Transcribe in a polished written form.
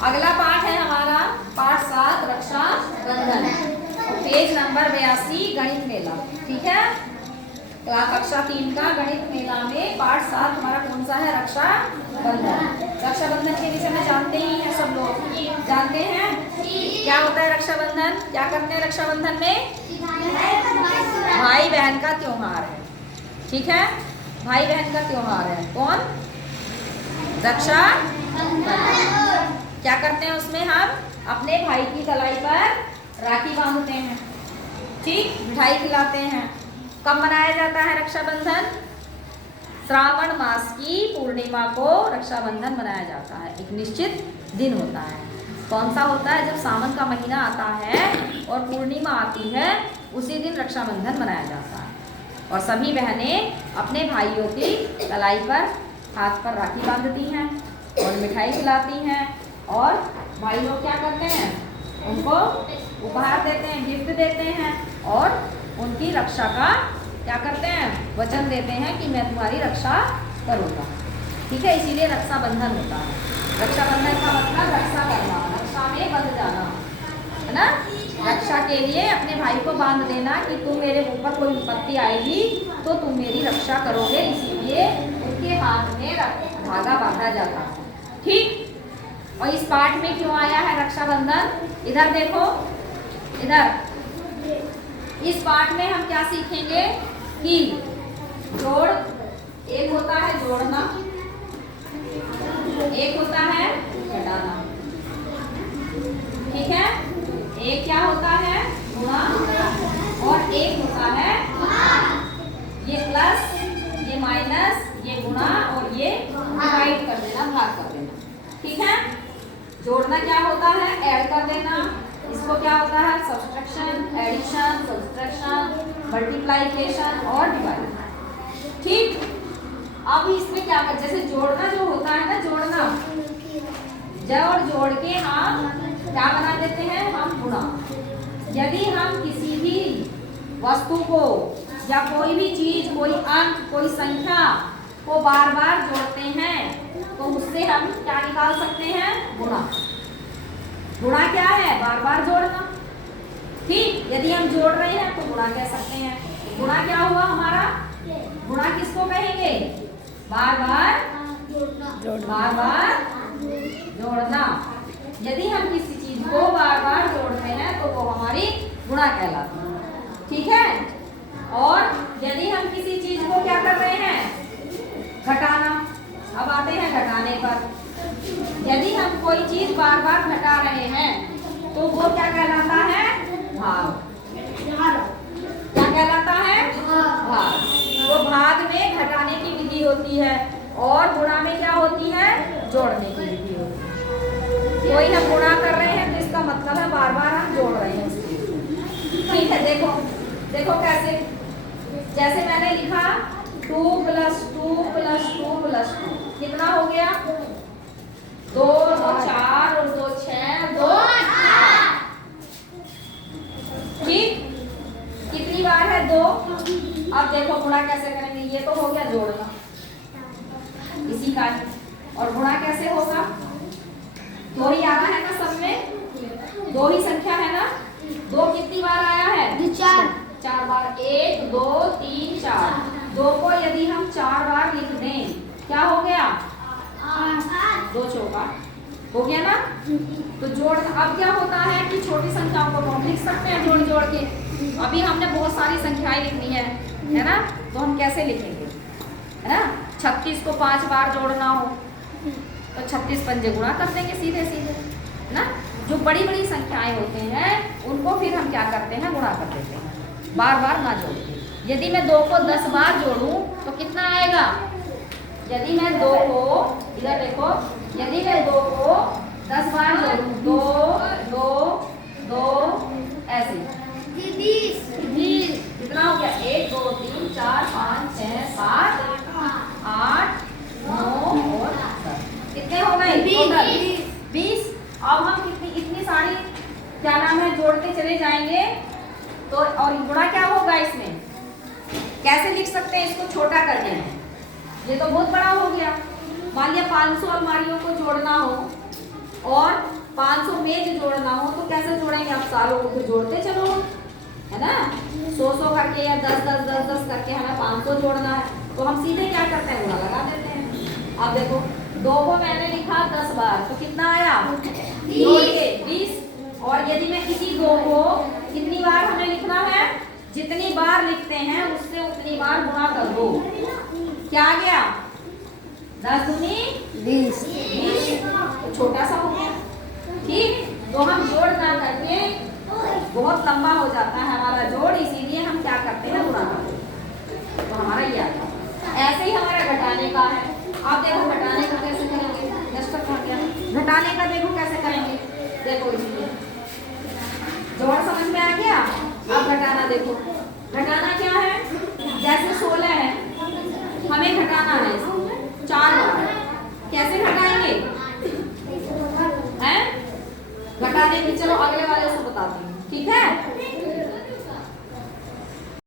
अगला पाठ है हमारा पाठ 7 रक्षा बंधन, पेज नंबर 82 गणित मेला। ठीक है, कक्षा 3 का गणित मेला में पाठ 7 हमारा कौन सा है? रक्षा बंधन। रक्षा बंधन के विषय में जानते ही हैं सब लोग, जानते हैं क्या होता है रक्षा बंधन? क्या करते हैं रक्षा बंधन में? भाई बहन का त्योहार है। ठीक है, भाई बहन का त्योहार है। कौन? रक्षा बंधन। क्या करते हैं उसमें? हम अपने भाई की कलाई पर राखी बांधते हैं, ठीक, मिठाई खिलाते हैं। कब मनाया जाता है रक्षाबंधन? श्रावण मास की पूर्णिमा को रक्षाबंधन मनाया जाता है। एक निश्चित दिन होता है। कौन सा होता है? जब सावन का महीना आता है और पूर्णिमा आती है, उसी दिन रक्षाबंधन मनाया जाता है। और सभी बहनें अपने भाइयों की कलाई पर, हाथ पर राखी बांधती हैं और मिठाई खिलाती हैं। और भाई लोग क्या करते हैं? उनको उपहार देते हैं, गिफ्ट देते हैं और उनकी रक्षा का क्या करते हैं? वचन देते हैं कि मैं तुम्हारी रक्षा करूँगा। ठीक है, इसीलिए रक्षाबंधन होता है। रक्षाबंधन का मतलब रक्षा करना, रक्षा में बंध जाना, है ना। रक्षा के लिए अपने भाई को बांध देना कि तुम मेरे ऊपर कोई विपत्ति आएगी तो तुम मेरी रक्षा करोगे, इसीलिए उनके हाथ में धागा बांधा जाता है। ठीक, और इस पाठ में क्यों आया है रक्षाबंधन? इधर देखो, इधर इस पाठ में हम क्या सीखेंगे कि जोड़, एक होता है जोड़ना, एक होता है घटाना। ठीक है, एक क्या होता है? गुणा, और एक होता है ये प्लस, ये माइनस, ये गुणा और ये डिवाइड कर देना, भाग कर देना। ठीक है, जोड़ना क्या होता है? ऐड कर देना। इसको क्या होता है? सब्सट्रैक्शन, एडिशन, सब्सट्रैक्शन, मल्टीप्लाइकेशन और डिवाइड। ठीक, अब इसमें क्या कर, जैसे जोड़ना जो होता है ना, जोड़ना, जोड़ के हम क्या बना देते हैं? हम गुणा। यदि हम किसी भी वस्तु को या कोई भी चीज, कोई अंक, कोई संख्या को बार बार जोड़ते हैं तो उससे हम क्या निकाल सकते हैं? गुणा। गुणा क्या है? बार बार जोड़ना। ठीक, यदि हम जोड़ रहे हैं तो गुणा कह सकते हैं। गुणा क्या हुआ हमारा? गुणा किसको कहेंगे? बार बार जोड़ना। यदि हम किसी चीज को बार बार जोड़ते हैं तो वो हमारी गुणा कहलाती है। ठीक है, और यदि हम किसी चीज को क्या कर रहे हैं? घटाना। अब आते हैं घटाने पर। यदि हम कोई चीज बार बार घटा रहे हैं तो वो क्या कहलाता है? भाग। क्या कहलाता है? भाग। तो भाग में घटाने की विधि होती है और गुणा में क्या होती है? जोड़ने की विधि होती है। कोई हम गुणा कर रहे हैं तो इसका मतलब है बार बार हम जोड़ रहे हैं। ठीक है, देखो देखो कैसे, जैसे मैंने लिखा 2 + 2 + 2 + 2 कितना हो गया? 2 2 4 और 2 6 2 8। ठीक, कितनी बार है? 2। अब देखो गुणा कैसे करेंगे? ये तो हो गया जोड़ना, इसी का। और गुणा कैसे होगा? 2 ही आना है ना सब में, 2 ही संख्या है ना। 2 कितनी बार आया है? 4 बार। 1 2 3 4। 2 को यदि हम 4 बार लिख दें, क्या हो गया? 2 चौका हो गया ना। तो जोड़, अब क्या होता है कि छोटी संख्याओं को हम लिख सकते हैं जोड़ जोड़ के। अभी हमने बहुत सारी संख्याएं लिखनी है ना, तो हम कैसे लिखेंगे? है ना, 36 को 5 बार जोड़ना हो तो 36 पंजे गुणा कर देंगे सीधे सीधे, है ना। जो बड़ी बड़ी संख्याएं होते हैं उनको फिर हम क्या करते हैं? गुणा कर देते हैं, बार बार ना जोड़ के। यदि मैं 2 को 10 बार जोड़ूं तो कितना आएगा? यदि मैं 2 को, इधर देखो, यदि मैं 2 को 10 बार जोड़ूं, 2 2 2 ऐसे 20 कितना हो गया? 1 2 3 4 5 6 7 8 9 और 10। कितने हो गए? 20। अब हम इतनी सारी क्या नाम है जोड़ते चले जाएंगे तो, और गुणा क्या होगा इसमें? कैसे लिख सकते हैं इसको? छोटा कर देना। ये तो बहुत बड़ा हो गया। मान लिया 500 अलमारियों को जोड़ना हो और 500 में जो जोड़ना हो तो कैसे जोड़ेंगे? आप सालों को तो जोड़ते चलो, है ना, 100 करके या 10 करके हमें 500 जोड़ना है, तो हम सीधे क्या करते हैं, गुणा लगा देते हैं। अब देखो 2 को मैंने लिखा 10 बार तो कितना आया? जोड़ के 20। और यदि मैं इसी 2 को कितनी बार हमें लिखना है? जितनी बार लिखते हैं उससे उतनी बार गुणा कर दो। क्या आ गया? 10 दूनी 20। तो छोटा सा हो गया, ठीक। तो हम जोड़ ना करके, बहुत लंबा हो जाता है हमारा जोड़, इसीलिए हम क्या करते हैं, गुणा करते हैं। तो हमारा ये आता। ऐसे ही हमारा घटाने का है। आप देखो घटाने का कैसे करेंगे, दस्तक हो गया। घटाने का देखो कैसे करेंगे, देखो इसलिए जोड़ समझ में आ गया। अब घटाना देखो, घटाना क्या है? जैसे 16 है, हमें घटाना है 4 बार। कैसे घटाएंगे हैं? घटाने की चलो अगले वाले से बताते हैं, ठीक है।